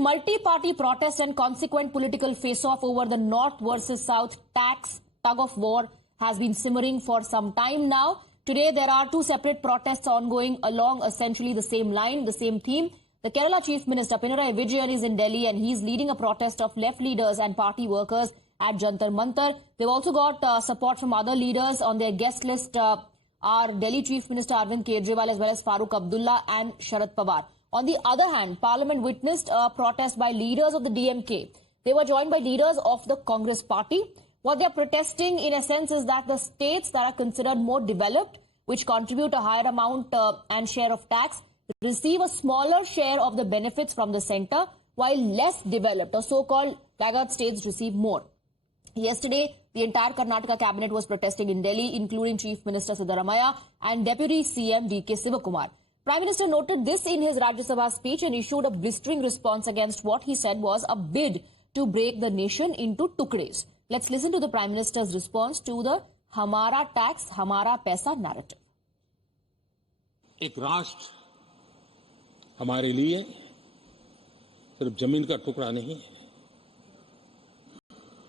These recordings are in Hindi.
multi-party protest and consequent political face-off over the North versus South tax tug-of-war has been simmering for some time now. Today, there are two separate protests ongoing along essentially the same line, the same theme. The Kerala Chief Minister, Pinarayi Vijayan, is in Delhi and he's leading a protest of left leaders and party workers at Jantar Mantar. They've also got support from other leaders. On their guest list are Delhi Chief Minister Arvind Kejriwal as well as Farooq Abdullah and Sharad Pawar. On the other hand, Parliament witnessed a protest by leaders of the DMK. They were joined by leaders of the Congress party. What they're protesting, in a sense, is that the states that are considered more developed, which contribute a higher amount and share of tax, receive a smaller share of the benefits from the centre, while less developed or so-called laggard states receive more. Yesterday, the entire Karnataka cabinet was protesting in Delhi, including Chief Minister Siddaramaiah and Deputy CM D.K. Sivakumar. Prime Minister noted this in his Rajya Sabha speech and issued a blistering response against what he said was a bid to break the nation into tukdes. Let's listen to the Prime Minister's response to the Hamara tax, Hamara paisa narrative. एक राष्ट्र हमारे लिए सिर्फ जमीन का टुकड़ा नहीं है,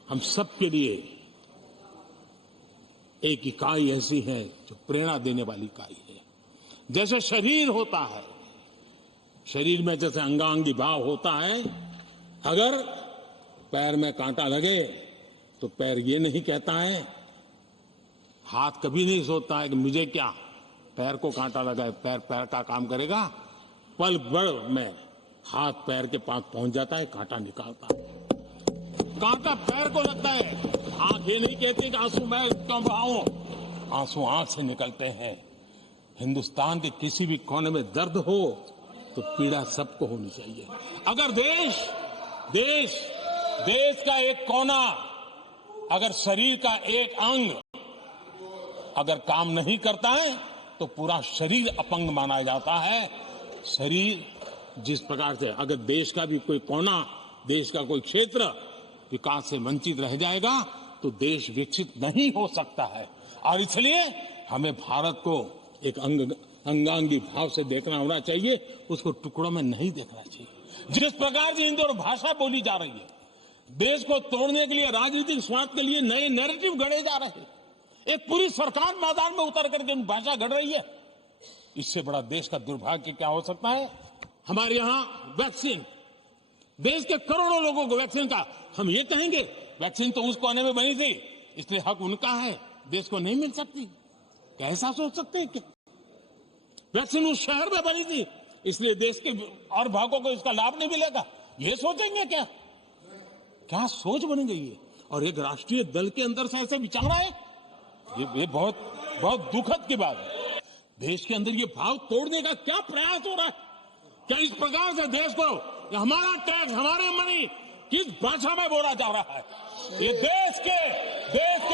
हम सब के लिए एक इकाई ऐसी है जो प्रेरणा देने वाली इकाई है। जैसे शरीर होता है, शरीर में जैसे अंगांगी भाव होता है, अगर पैर में कांटा लगे तो पैर ये नहीं कहता है, हाथ कभी नहीं सोचता है कि मुझे क्या, पैर को कांटा लगा है, पैर पैर का काम करेगा, पल भर में हाथ पैर के पास पहुंच जाता है, कांटा निकालता है। कांटा पैर को लगता है, आंख ये नहीं कहती कि आंसू मैं क्यों बहाऊं, आंसू आंख से निकलते हैं। हिंदुस्तान के किसी भी कोने में दर्द हो तो पीड़ा सबको होनी चाहिए। अगर देश का एक कोना, अगर शरीर का एक अंग अगर काम नहीं करता है तो पूरा शरीर अपंग माना जाता है। शरीर जिस प्रकार से अगर देश का भी कोई कोना, देश का कोई क्षेत्र विकास से वंचित रह जाएगा तो देश विकसित नहीं हो सकता है। और इसलिए हमें भारत को एक अंगांगी भाव से देखना होना चाहिए, उसको टुकड़ों में नहीं देखना चाहिए। जिस प्रकार से हिंदी और भाषा बोली जा रही है, देश को तोड़ने के लिए, राजनीतिक स्वार्थ के लिए नए नैरेटिव गढ़े जा रहे हैं। एक पूरी सरकार मैदान में उतर करके भाषा गढ़ रही है। इससे बड़ा देश का दुर्भाग्य क्या हो सकता है। हमारे यहां वैक्सीन, देश के करोड़ों लोगों को वैक्सीन का, हम ये कहेंगे वैक्सीन तो उस कोने में बनी थी इसलिए हक उनका है, देश को नहीं मिल सकती, कैसा सोच सकते हैं क्या। वैक्सीन उस शहर में बनी थी इसलिए देश के और भागों को इसका लाभ नहीं मिलेगा, ये सोचेंगे क्या। क्या सोच बन गई है। और एक राष्ट्रीय दल के अंदर से ऐसे विचार आए, ये बहुत बहुत दुखद की बात है। देश के अंदर ये भाव तोड़ने का क्या प्रयास हो रहा है। क्या इस प्रकार से देश को हमारा टैक्स, हमारे मनी किस भाषा में बोला जा रहा है। ये देश के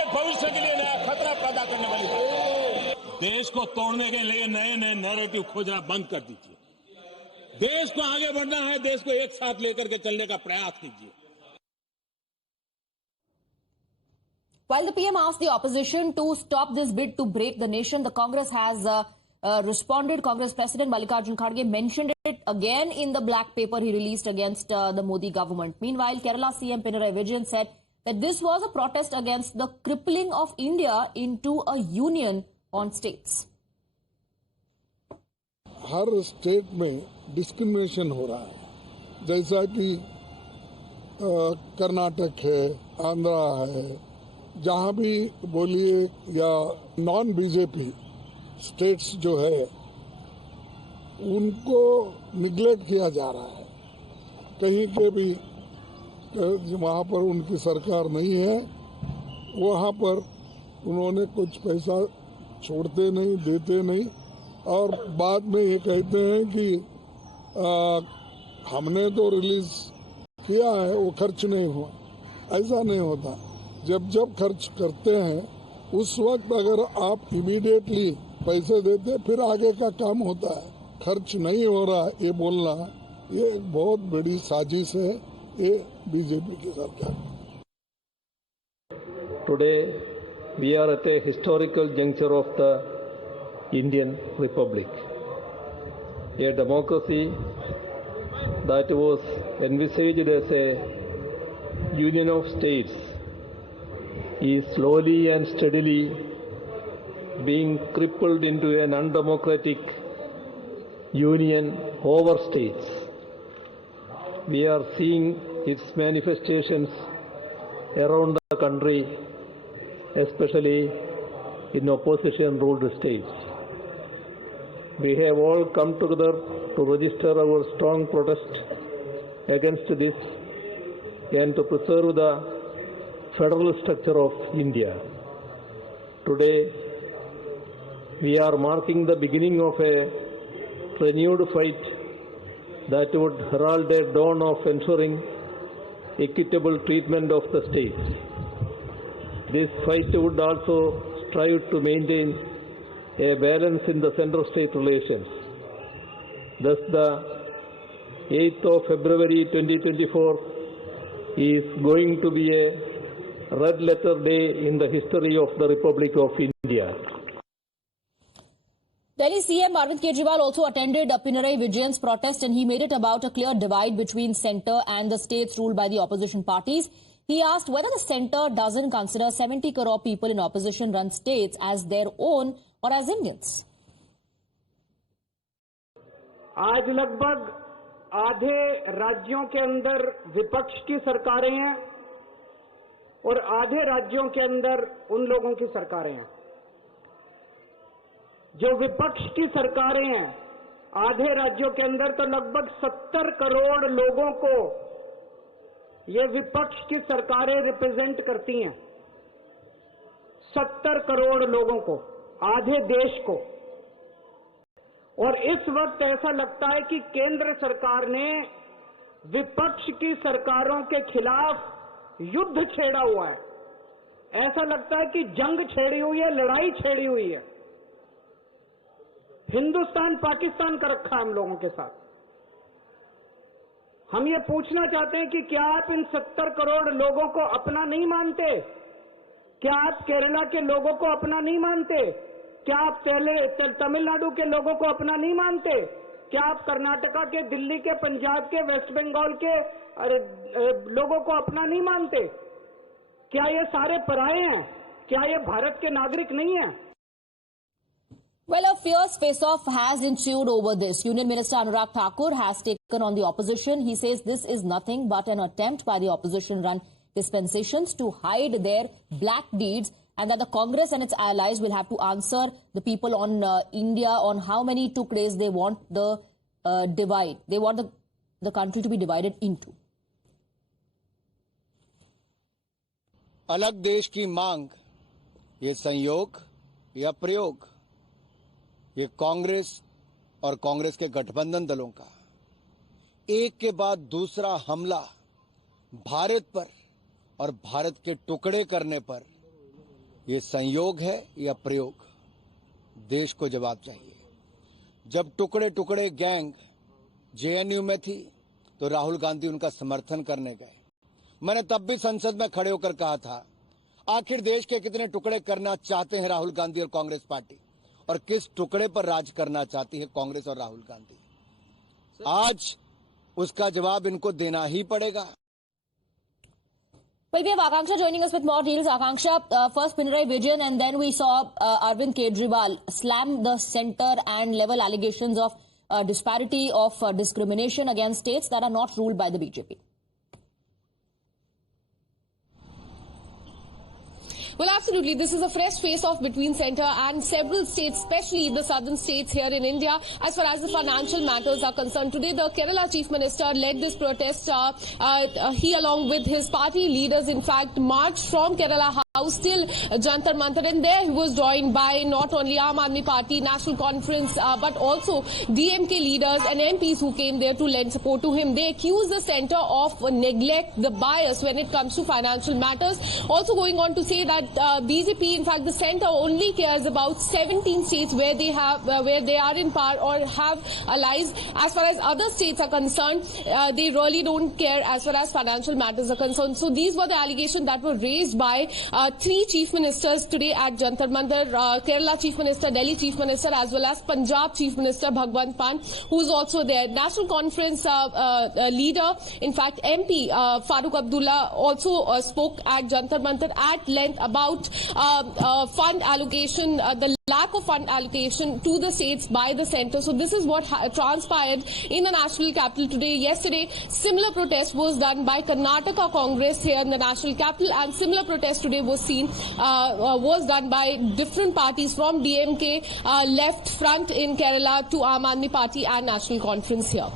भविष्य के लिए नया खतरा पैदा करने वाली है। देश को तोड़ने के लिए नए नए नैरेटिव खोजना बंद कर दीजिए। देश को आगे बढ़ना है, देश को एक साथ लेकर के चलने का प्रयास कीजिए। While the PM asked the opposition to stop this bid to break the nation, the Congress has responded. Congress President Mallikarjun Kharge mentioned it again in the black paper he released against the Modi government. Meanwhile, Kerala CM Pinarayi Vijayan said that this was a protest against the crippling of India into a union on states. Her state में डिस्क्रिमिनेशन हो रहा है, जैसा कि कर्नाटक है, आंध्रा है, जहाँ भी बोलिए, या नॉन बीजेपी स्टेट्स जो है उनको निगलेक्ट किया जा रहा है। कहीं के भी वहाँ पर उनकी सरकार नहीं है, वहाँ पर उन्होंने कुछ पैसा छोड़ते नहीं, देते नहीं, और बाद में ये कहते हैं कि हमने तो रिलीज किया है, वो खर्च नहीं हुआ। ऐसा नहीं होता। जब खर्च करते हैं उस वक्त अगर आप इमीडिएटली पैसे देते फिर आगे का काम होता है। खर्च नहीं हो रहा ये बोलना, ये एक बहुत बड़ी साजिश है ये बीजेपी की सरकार। Today we are at a historical juncture of the Indian Republic, a democracy that was envisaged as a union of states is slowly and steadily being crippled into an undemocratic union over states. We are seeing its manifestations around the country, especially in opposition-ruled states. We have all come together to register our strong protest against this and to preserve the federal structure of India. Today, we are marking the beginning of a renewed fight that would herald a dawn of ensuring equitable treatment of the states. This fight would also strive to maintain a balance in the center-state relations. Thus, the 8th of February 2024 is going to be a red-letter day in the history of the Republic of India. Delhi CM Arvind Kejriwal also attended Pinarayi Vijayan's protest, and he made it about a clear divide between centre and the states ruled by the opposition parties. He asked whether the centre doesn't consider 70 crore people in opposition-run states as their own or as Indians. आज लगभग आधे राज्यों के अंदर विपक्ष की सरकारें हैं और आधे राज्यों के अंदर उन लोगों की सरकारें हैं। जो विपक्ष की सरकारें हैं आधे राज्यों के अंदर तो लगभग 70 करोड़ लोगों को ये विपक्ष की सरकारें रिप्रेजेंट करती हैं। 70 करोड़ लोगों को, आधे देश को। और इस वक्त ऐसा लगता है कि केंद्र सरकार ने विपक्ष की सरकारों के खिलाफ युद्ध छेड़ा हुआ है। ऐसा लगता है कि जंग छेड़ी हुई है, लड़ाई छेड़ी हुई है। हिंदुस्तान पाकिस्तान का रखा हम लोगों के साथ। हम ये पूछना चाहते हैं कि क्या आप इन 70 करोड़ लोगों को अपना नहीं मानते? क्या आप केरला के लोगों को अपना नहीं मानते? क्या आप तमिलनाडु के लोगों को अपना नहीं मानते? क्या आप कर्नाटका के, दिल्ली के, पंजाब के, वेस्ट बंगाल के लोगों को अपना नहीं मानते? क्या ये सारे पराये हैं? क्या ये भारत के नागरिक नहीं हैं? Well, a fierce face-off has ensued over this. Union Minister Anurag Thakur has taken on the opposition. He says this is nothing but an attempt by the opposition-run dispensations to hide their black deeds, and that the Congress and its allies will have to answer the people on India on how many tukdes they want the divide. They want the country to be divided into. अलग देश की मांग, ये संयोग या प्रयोग, ये कांग्रेस और कांग्रेस के गठबंधन दलों का एक के बाद दूसरा हमला भारत पर और भारत के टुकड़े करने पर, ये संयोग है या प्रयोग? देश को जवाब चाहिए। जब टुकड़े टुकड़े गैंग जेएनयू में थी तो राहुल गांधी उनका समर्थन करने गए। मैंने तब भी संसद में खड़े होकर कहा था, आखिर देश के कितने टुकड़े करना चाहते हैं राहुल गांधी और कांग्रेस पार्टी, और किस टुकड़े पर राज करना चाहती है कांग्रेस और राहुल गांधी? आज उसका जवाब इनको देना ही पड़ेगा। Well, we have Akanksha joining us with more details. Akanksha, first Pinarayi Vijayan, and then we saw Arvind Kejriwal slam the centre and level allegations of disparity of discrimination against states that are not ruled by the BJP. Well, absolutely. This is a fresh face-off between centre and several states, especially the southern states here in India. As far as the financial matters are concerned, today the Kerala Chief Minister led this protest. He, along with his party leaders, in fact, marched from Kerala House till Jantar Mantar, and there he was joined by not only Aam Aadmi Party, National Conference, but also DMK leaders and MPs who came there to lend support to him. They accused the centre of neglect, the bias when it comes to financial matters. Also going on to say that BJP, in fact, the centre only cares about 17 states where they have, where they are in power or have allies. As far as other states are concerned, they really don't care as far as financial matters are concerned. So these were the allegations that were raised by three chief ministers today at Jantar Mantar, Kerala Chief Minister, Delhi Chief Minister, as well as Punjab Chief Minister Bhagwant Mann, who is also there. National Conference leader, in fact MP Farooq Abdullah also spoke at Jantar Mantar at length about fund allocation, the lack of fund allocation to the states by the centre. So this is what transpired in the national capital today. Yesterday, similar protest was done by Karnataka Congress here in the national capital, and similar protest today was done by different parties from DMK, left front in Kerala to Aam Aadmi Party and National Conference here.